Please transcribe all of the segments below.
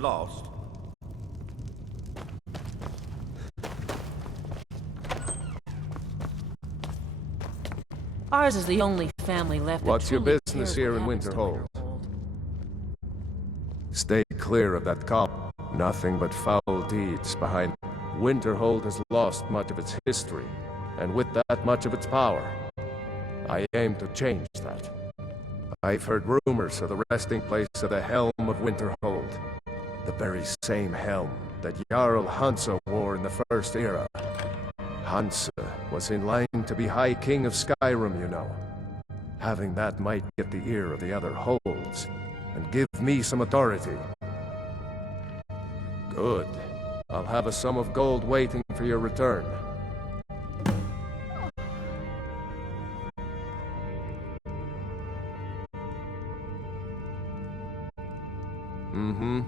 lost? Ours is the only family left. What's your that truly business cares here what in happens to Winterhold? Stay clear of that cop. Nothing but foul deeds behind. Winterhold has lost much of its history, and with that much of its power. I aim to change that. I've heard rumors of the resting place of the Helm of Winterhold. The very same helm that Jarl Hansa wore in the First Era. Hansa was in line to be High King of Skyrim, you know. Having that might get the ear of the other holds, and give me some authority. Good. I'll have a sum of gold waiting for your return. Mm-hmm.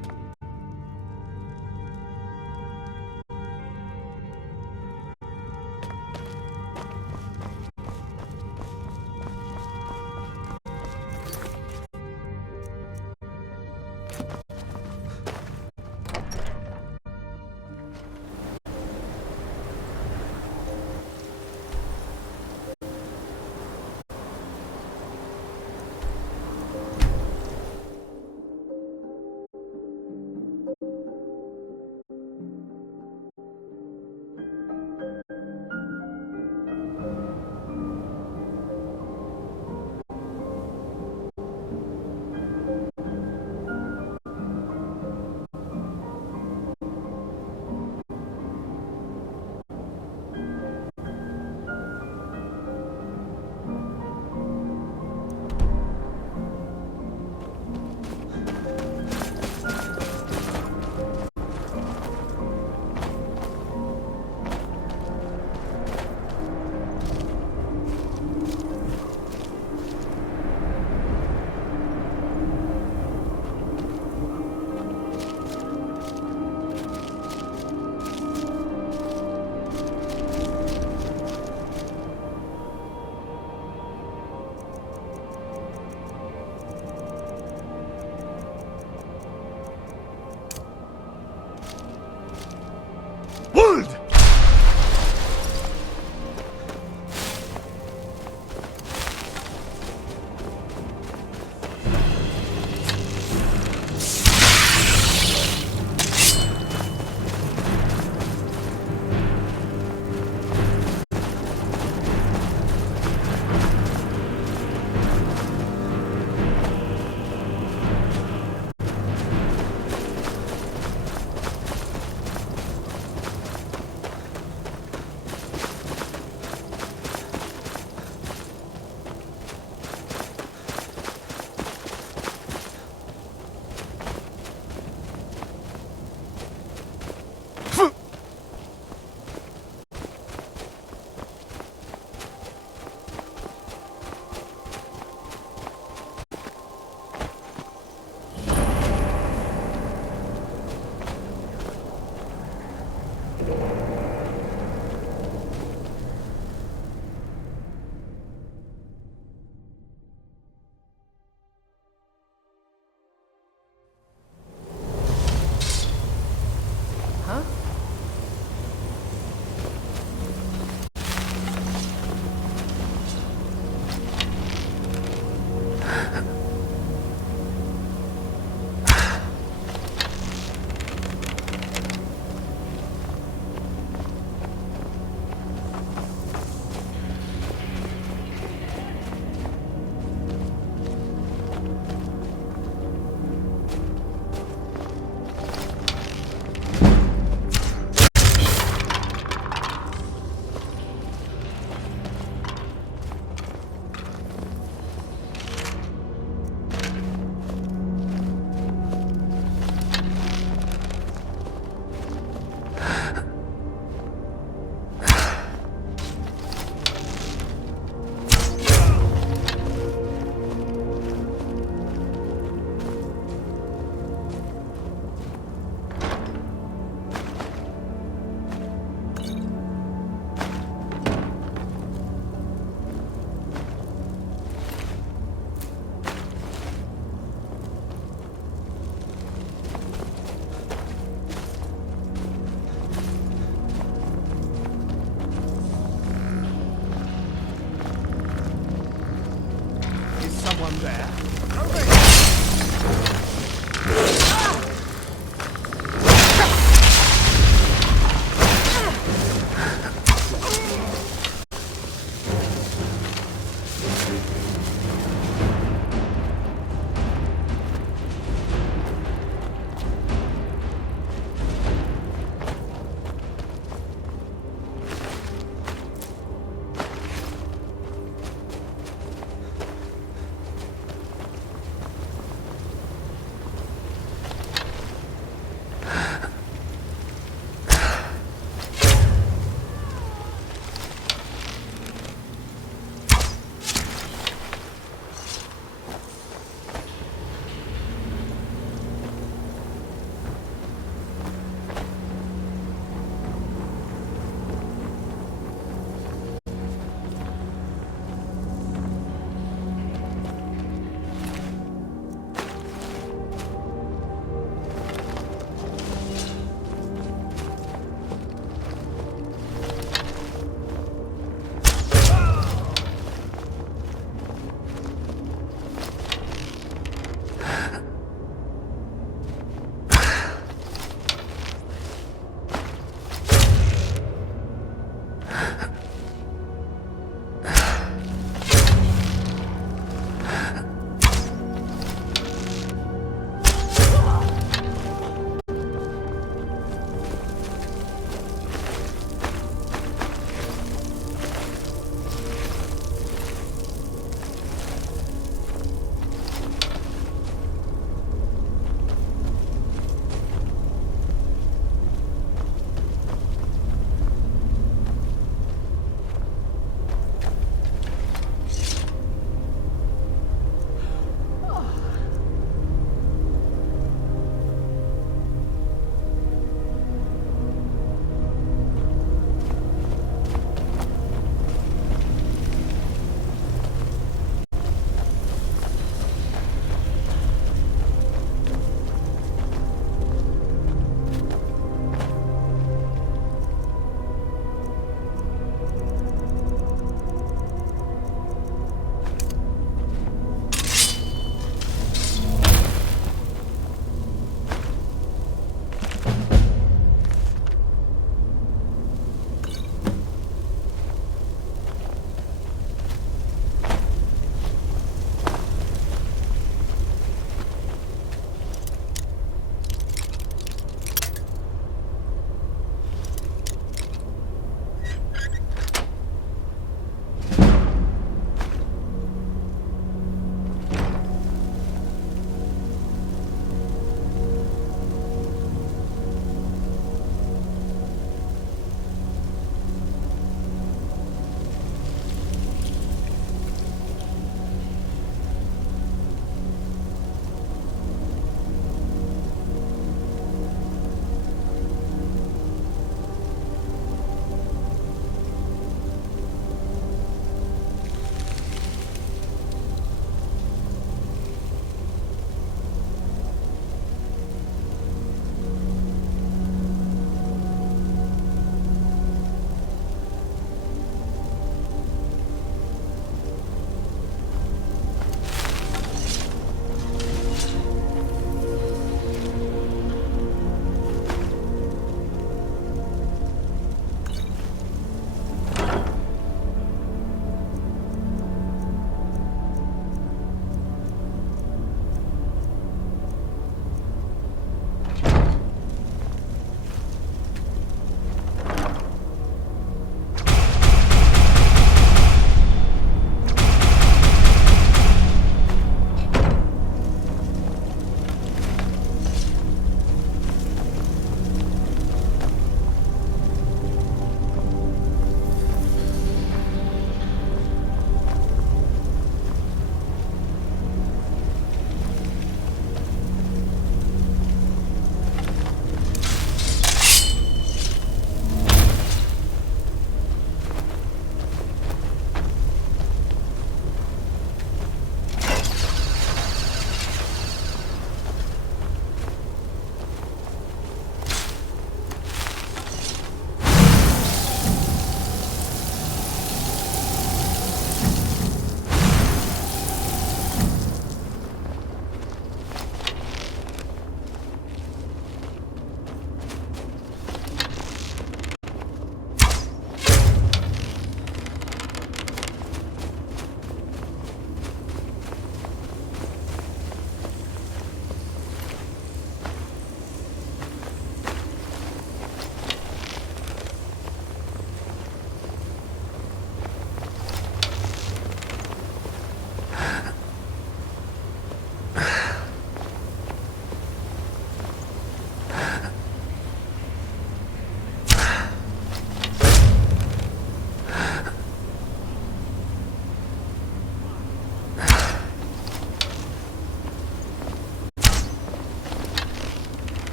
up there. Over here.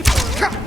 you for it.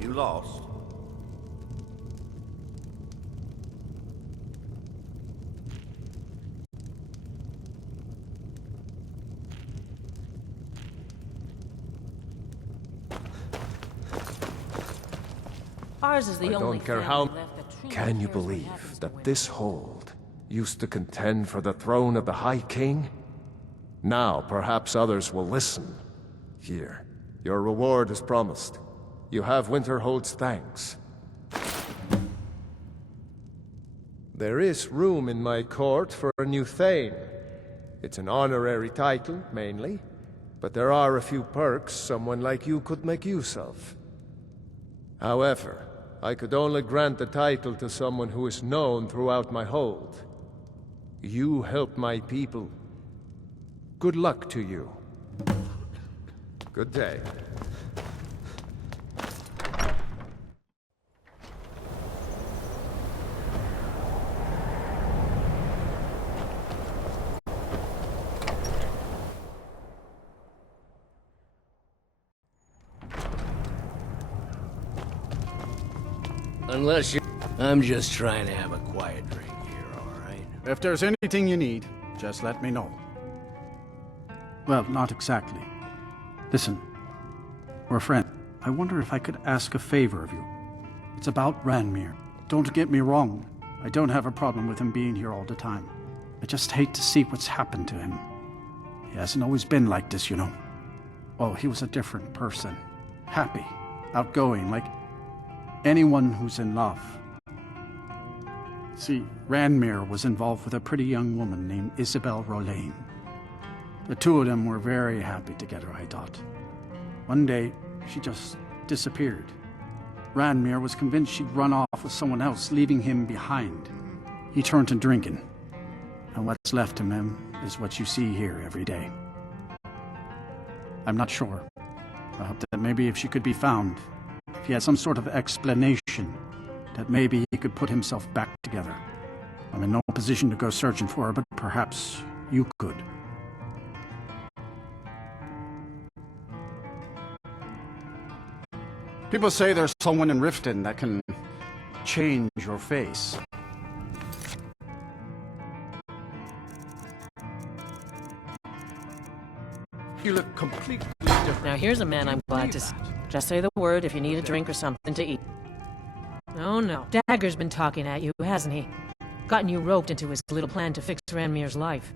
You lost. Ours is the I only don't care family how... left that truly Can you cares what believe happens to that women. this hold used to contend for the throne of the High King? Now, perhaps others will listen. Here, your reward is promised. You have Winterhold's thanks. There is room in my court for a new Thane. It's an honorary title, mainly, but there are a few perks someone like you could make use of. However, I could only grant the title to someone who is known throughout my hold. You help my people. Good luck to you. Good day. Unless you... I'm just trying to have a quiet drink here, alright? If there's anything you need, just let me know. Well, not exactly. Listen, we're friends. I wonder if I could ask a favor of you. It's about Ranmir. Don't get me wrong. I don't have a problem with him being here all the time. I just hate to see what's happened to him. He hasn't always been like this, you know. Oh, he was a different person. Happy, outgoing, like anyone who's in love. See, Ranmir was involved with a pretty young woman named Isabel Rolane. The two of them were very happy together, I thought. One day, she just disappeared. Ranmir was convinced she'd run off with someone else, leaving him behind. He turned to drinking. And what's left of him is what you see here every day. I'm not sure. I hope that maybe if she could be found, if he had some sort of explanation, that maybe he could put himself back together. I'm in no position to go searching for her, but perhaps you could. People say there's someone in Riften that can change your face. You look completely different. Now here's a man I'm glad to see. Just say the word if you need a drink or something to eat. Oh no, Dagger's been talking at you, hasn't he? Gotten you roped into his little plan to fix Ranmir's life.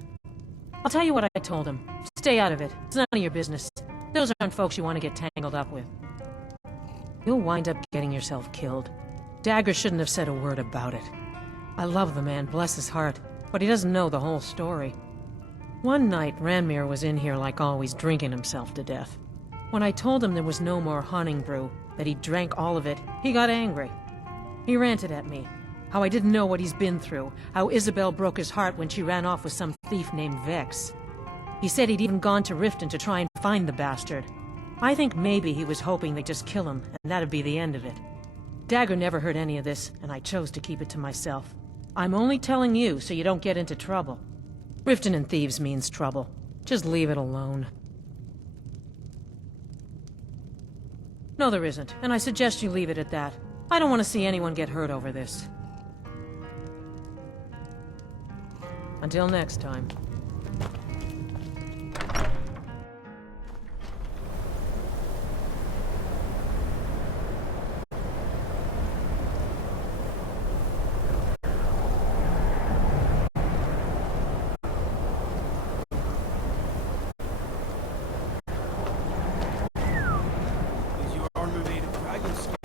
I'll tell you what I told him. Stay out of it. It's none of your business. Those aren't folks you want to get tangled up with. You'll wind up getting yourself killed. Dagger shouldn't have said a word about it. I love the man, bless his heart, but he doesn't know the whole story. One night, Ranmir was in here like always, drinking himself to death. When I told him there was no more hunting brew, that he drank all of it, he got angry. He ranted at me, how I didn't know what he's been through, how Isabel broke his heart when she ran off with some thief named Vex. He said he'd even gone to Riften to try and find the bastard. I think maybe he was hoping they'd just kill him, and that'd be the end of it. Dagger never heard any of this, and I chose to keep it to myself. I'm only telling you so you don't get into trouble. Riften and thieves means trouble. Just leave it alone. No, there isn't, and I suggest you leave it at that. I don't want to see anyone get hurt over this. Until next time. Is your armor made of dragon skins?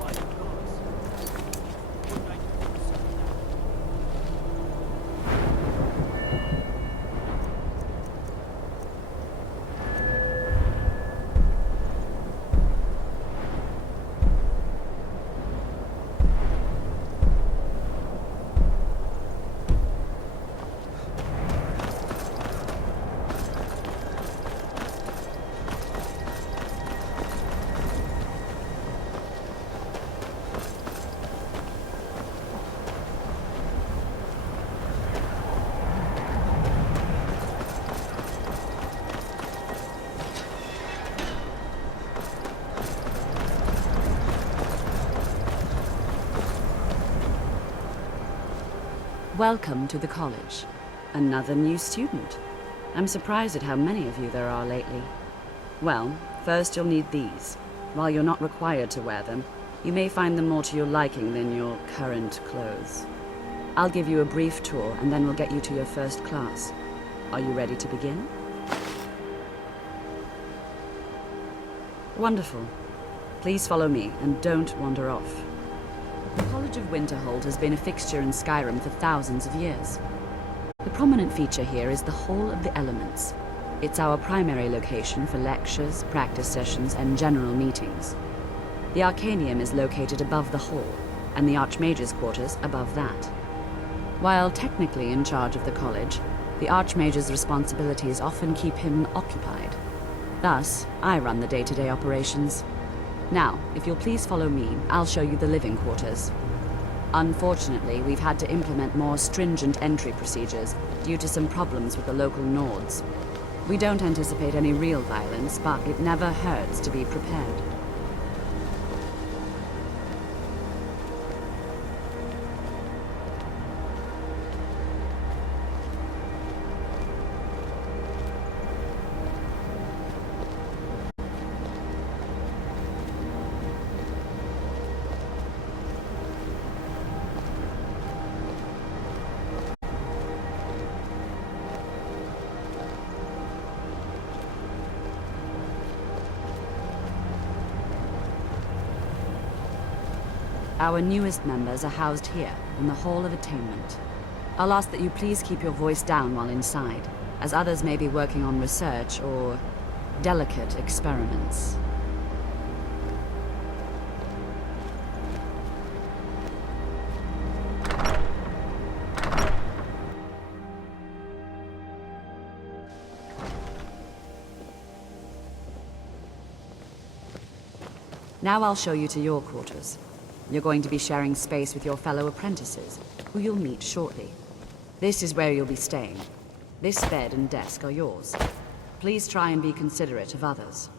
My goodness. Welcome to the college. Another new student. I'm surprised at how many of you there are lately. Well, first you'll need these. While you're not required to wear them, you may find them more to your liking than your current clothes. I'll give you a brief tour, and then we'll get you to your first class. Are you ready to begin? Wonderful. Please follow me, and don't wander off. The College of Winterhold has been a fixture in Skyrim for thousands of years. The prominent feature here is the Hall of the Elements. It's our primary location for lectures, practice sessions, and general meetings. The Arcanium is located above the hall, and the Archmage's quarters above that. While technically in charge of the college, the Archmage's responsibilities often keep him occupied. Thus, I run the day-to-day operations. Now, if you'll please follow me, I'll show you the living quarters. Unfortunately, we've had to implement more stringent entry procedures due to some problems with the local Nords. We don't anticipate any real violence, but it never hurts to be prepared. Our newest members are housed here, in the Hall of Attainment. I'll ask that you please keep your voice down while inside, as others may be working on research or delicate experiments. Now I'll show you to your quarters. You're going to be sharing space with your fellow apprentices, who you'll meet shortly. This is where you'll be staying. This bed and desk are yours. Please try and be considerate of others.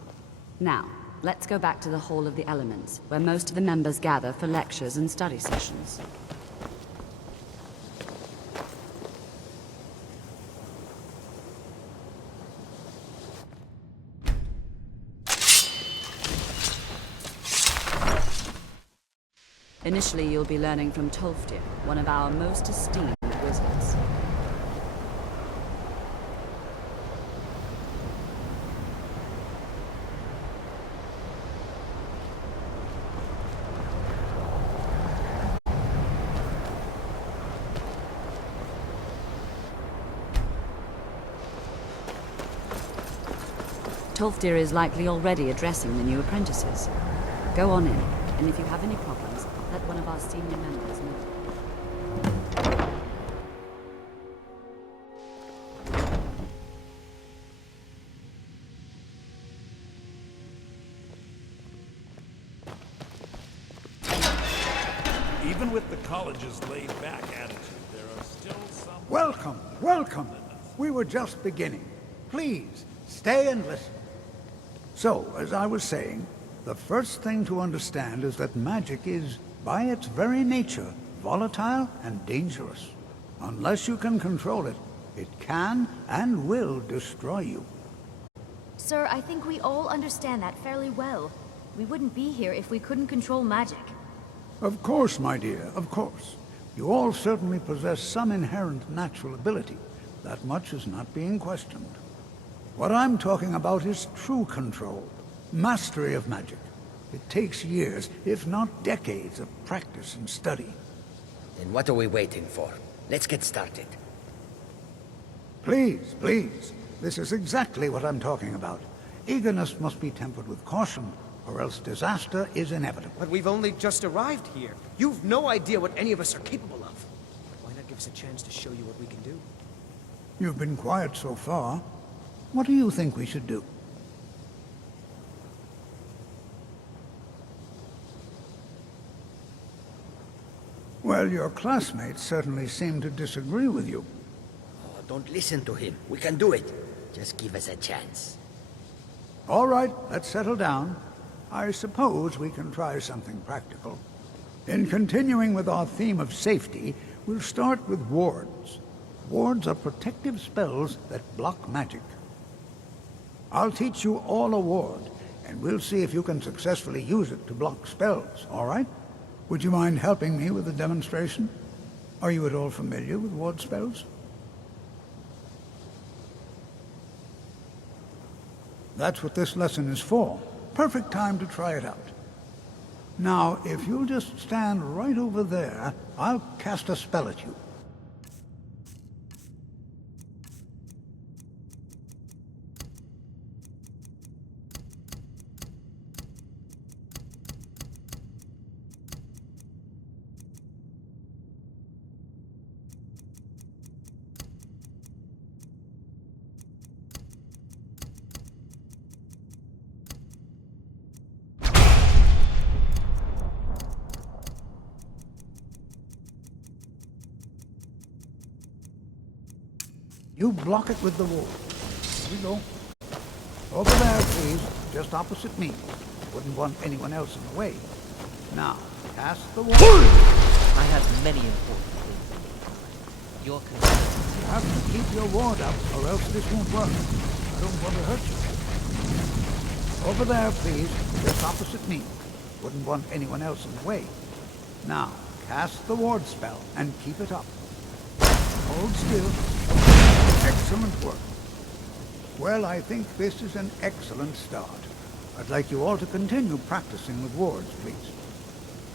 Now, let's go back to the Hall of the Elements, where most of the members gather for lectures and study sessions. Initially, you'll be learning from Tolfdir, one of our most esteemed wizards. Tolfdir is likely already addressing the new apprentices. Go on in, and if you have any problems, let one of our senior members know. Even with the college's laid-back attitude, there are still some... Welcome, welcome. We were just beginning. Please, stay and listen. So, as I was saying, the first thing to understand is that magic is, by its very nature, volatile and dangerous. Unless you can control it, it can and will destroy you. Sir, I think we all understand that fairly well. We wouldn't be here if we couldn't control magic. Of course, my dear, of course. You all certainly possess some inherent natural ability. That much is not being questioned. What I'm talking about is true control, mastery of magic. It takes years, if not decades, of practice and study. Then what are we waiting for? Let's get started. Please, please. This is exactly what I'm talking about. Eagerness must be tempered with caution, or else disaster is inevitable. But we've only just arrived here. You've no idea what any of us are capable of. Why not give us a chance to show you what we can do? You've been quiet so far. What do you think we should do? Well, your classmates certainly seem to disagree with you. Oh, don't listen to him. We can do it. Just give us a chance. All right, let's settle down. I suppose we can try something practical. In continuing with our theme of safety, We'll start with wards. Wards are protective spells that block magic. I'll teach you all a ward, and we'll see if you can successfully use it to block spells, all right? Would you mind helping me with the demonstration? Are you at all familiar with ward spells? That's what this lesson is for. Perfect time to try it out. Now, if you'll just stand right over there, I'll cast a spell at you. You block it with the wall. Here we go. Over there, please. Just opposite me. Wouldn't want anyone else in the way. Now, cast the wall. I have many important things to do. Your concern. You have to keep your ward up, or else this won't work. I don't want to hurt you. Over there, please. Just opposite me. Wouldn't want anyone else in the way. Now, cast the ward spell, and keep it up. Hold still. Excellent work. Well, I think this is an excellent start. I'd like you all to continue practicing with wards, please.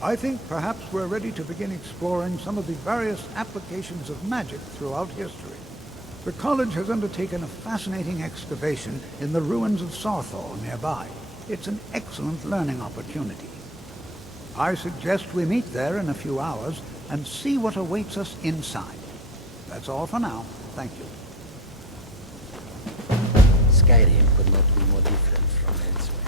I think perhaps we're ready to begin exploring some of the various applications of magic throughout history. The college has undertaken a fascinating excavation in the ruins of Sarthor nearby. It's an excellent learning opportunity. I suggest we meet there in a few hours and see what awaits us inside. That's all for now. Thank you. Skyrim could not be more different from elsewhere.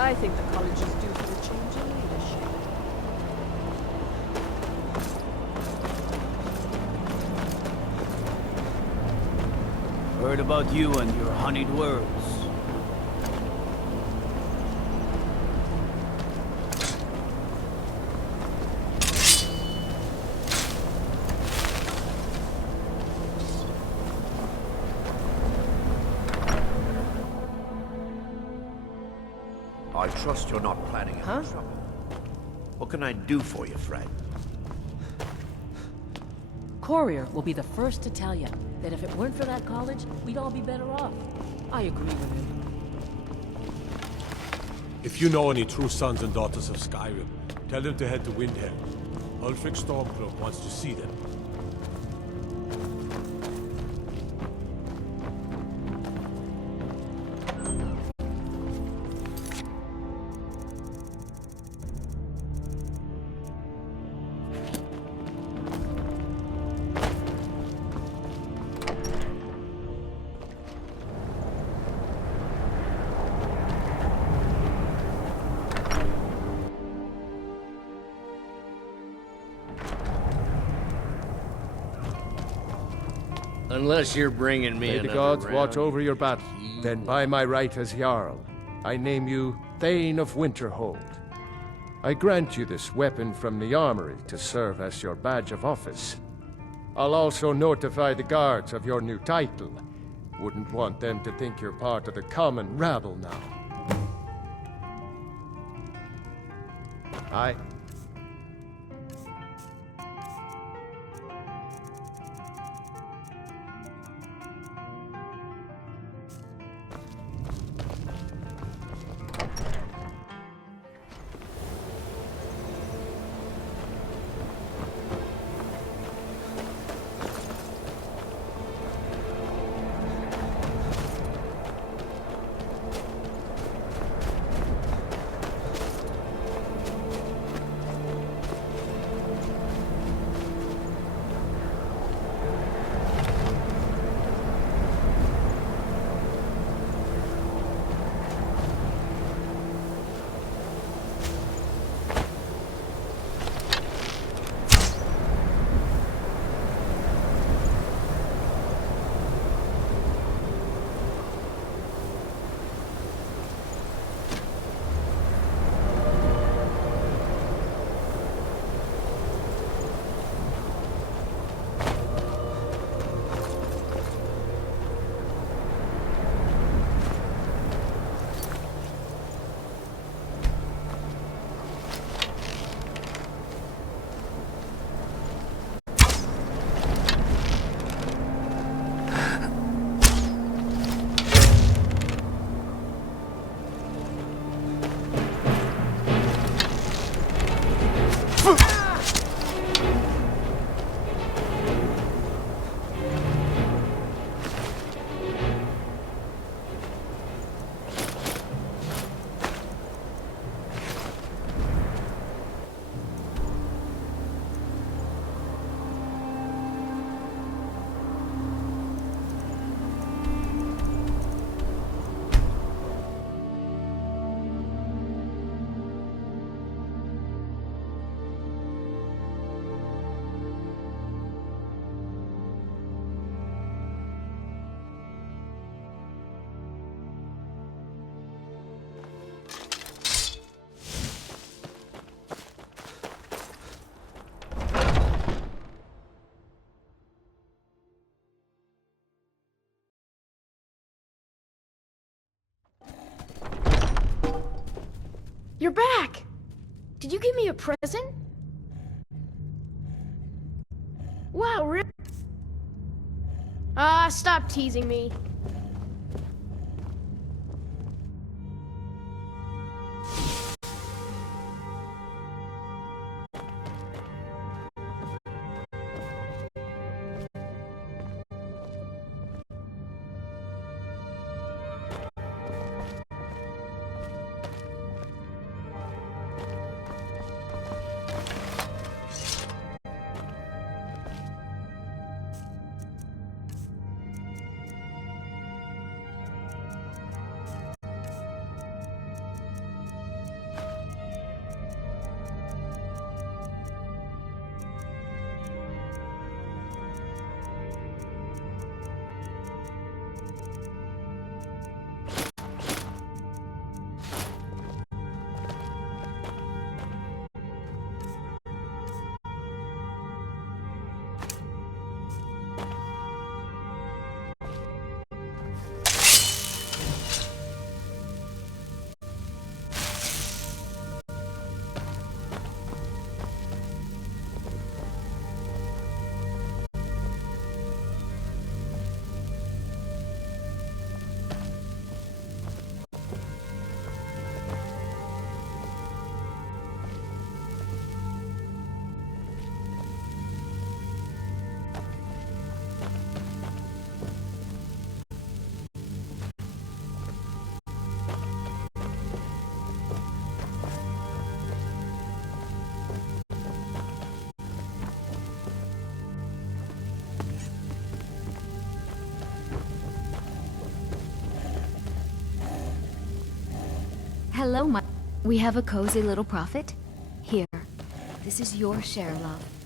I think the college is due for a change in leadership. Heard about you and your honeyed words. I trust you're not planning any trouble. What can I do for you, friend? Courier will be the first to tell you that if it weren't for that college, we'd all be better off. I agree with him. If you know any true sons and daughters of Skyrim, tell them to head to Winterhold. Ulfric Stormcloak wants to see them. Unless you're bringing me May the another gods round. watch over your battle. Then by my right as Jarl, I name you Thane of Winterhold. I grant you this weapon from the armory to serve as your badge of office. I'll also notify the guards of your new title. Wouldn't want them to think you're part of the common rabble now. Aye. You're back! Did you give me a present? Wow, really? Stop teasing me. Hello, my... We have a cozy little prophet. Here. This is your share, love.